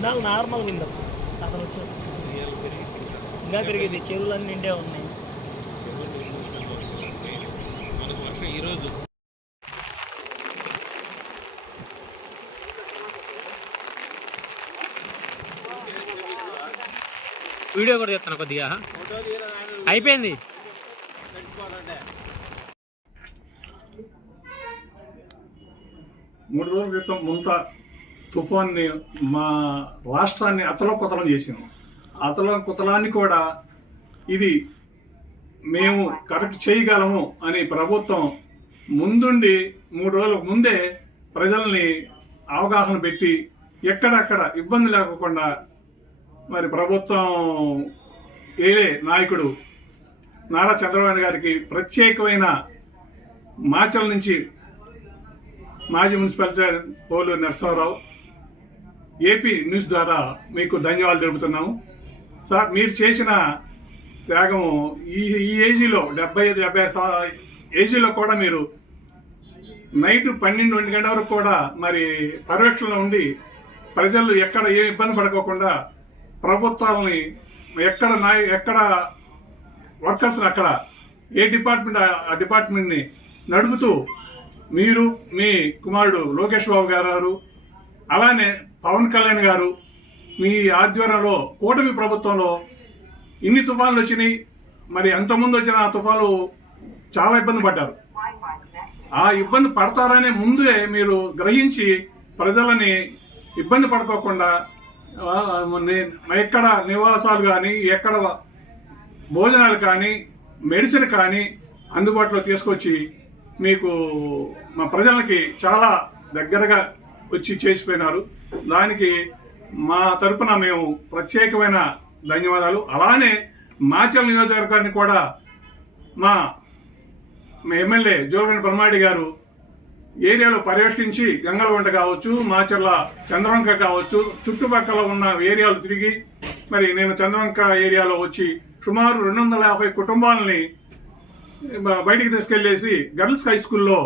నార్మల్గా ఉంది అప్పుడు అతను పెరిగి ఇంకా పెరిగింది. చెరువులన్నీ నిండే ఉన్నాయి. ఈరోజు వీడియో కూడా చెప్తాను కొద్దిగా. అయిపోయింది. మూడు రోజుల క్రితం ముంత తుఫాన్ని మా రాష్ట్రాన్ని అతలకుతలం చేసింది. అతల కుతలాన్ని కూడా ఇది మేము కరెక్ట్ చేయగలము అని ప్రభుత్వం ముందుండి మూడు రోజులకు ముందే ప్రజల్ని అవగాహన పెట్టి ఎక్కడక్కడ ఇబ్బంది లేకుండా మరి ప్రభుత్వం ఏలే నాయకుడు నారా చంద్రబాబు గారికి ప్రత్యేకమైన మాచల నుంచి మాజీ municipal chair Poluru Narasimharao AP news ద్వారా మీకు ధన్యవాదాలు తెలుపుతున్నాము. సార్ మీరు చేసిన త్యాగము ఈ ఈ ఏజీలో డెబ్బై ఐదు డెబ్బై ఏజీలో కూడా మీరు నైట్ పన్నెండు ఒంటి గంటల వరకు కూడా మరి పర్యవేక్షణలో ఉండి ప్రజలు ఎక్కడ ఏ ఇబ్బంది పడుకోకుండా ప్రభుత్వాలని ఎక్కడ నాయ ఎక్కడ వర్కర్స్ అక్కడ ఏ డిపార్ట్మెంట్ ఆ- ఆ డిపార్ట్మెంట్ని నడుపుతూ మీరు మీ కుమారుడు లోకేష్ బాబు గారు అలానే పవన్ కళ్యాణ్ గారు మీ ఆధ్వర్యంలో కూటమి ప్రభుత్వంలో ఇన్ని తుఫాన్లు వచ్చినాయి. మరి అంతకుముందు వచ్చిన ఆ తుఫాలు చాలా ఇబ్బంది పడ్డారు. ఆ ఇబ్బంది పడతారనే ముందే మీరు గ్రహించి ప్రజలని ఇబ్బంది పడుకోకుండా ఎక్కడ నివాసాలు కానీ ఎక్కడ భోజనాలు కానీ మెడిసిన్ కానీ అందుబాటులో తీసుకొచ్చి మీకు మా ప్రజలకి చాలా దగ్గరగా వచ్చి చేసిపోయినారు. దానికి మా తరపున మేము ప్రత్యేకమైన ధన్యవాదాలు. అలానే మాచల్ నియోజకవర్గాన్ని కూడా మా మా ఎమ్మెల్యే జోలగండి పరమాడి గారు ఏరియాలో పర్యవేక్షించి గంగలవంట కావచ్చు మాచర్ల చంద్రవంక కావచ్చు చుట్టుపక్కల ఉన్న ఏరియాలు తిరిగి మరి నేను చంద్రవంక ఏరియాలో వచ్చి సుమారు రెండు వందల యాభై కుటుంబాలని బయటికి తీసుకెళ్ళేసి గర్ల్స్ హై స్కూల్లో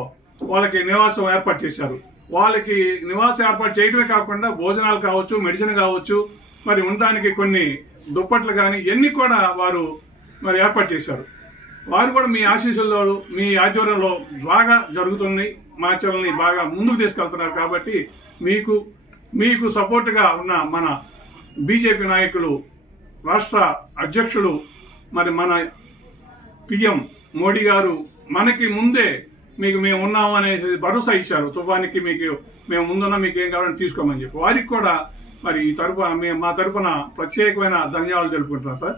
వాళ్ళకి నివాసం ఏర్పాటు చేశారు. వాళ్ళకి నివాసం ఏర్పాటు చేయడమే కాకుండా భోజనాలు కావచ్చు మెడిసిన్ కావచ్చు మరి ఉండడానికి కొన్ని దుప్పట్లు కానీ ఇవన్నీ కూడా వారు మరి ఏర్పాటు చేశారు. వారు కూడా మీ ఆశీస్సుల్లో మీ ఆధ్వర్యంలో బాగా జరుగుతుంది మాచల్ని బాగా ముందుకు తీసుకెళ్తున్నారు కాబట్టి మీకు మీకు సపోర్ట్గా ఉన్న మన బీజేపీ నాయకులు రాష్ట్ర అధ్యక్షులు మరి మన పిఎం మోడీ గారు మనకి ముందే మీకు మేము ఉన్నాము అనేసి భరోసా ఇచ్చారు. తుఫానికి మీకు మేము ముందున్న మీకు ఏం కావాలని తీసుకోమని చెప్పి. వారికి కూడా మరి ఈ తరపున మా తరపున ప్రత్యేకమైన ధన్యవాదాలు తెలుపుకుంటున్నాం సార్.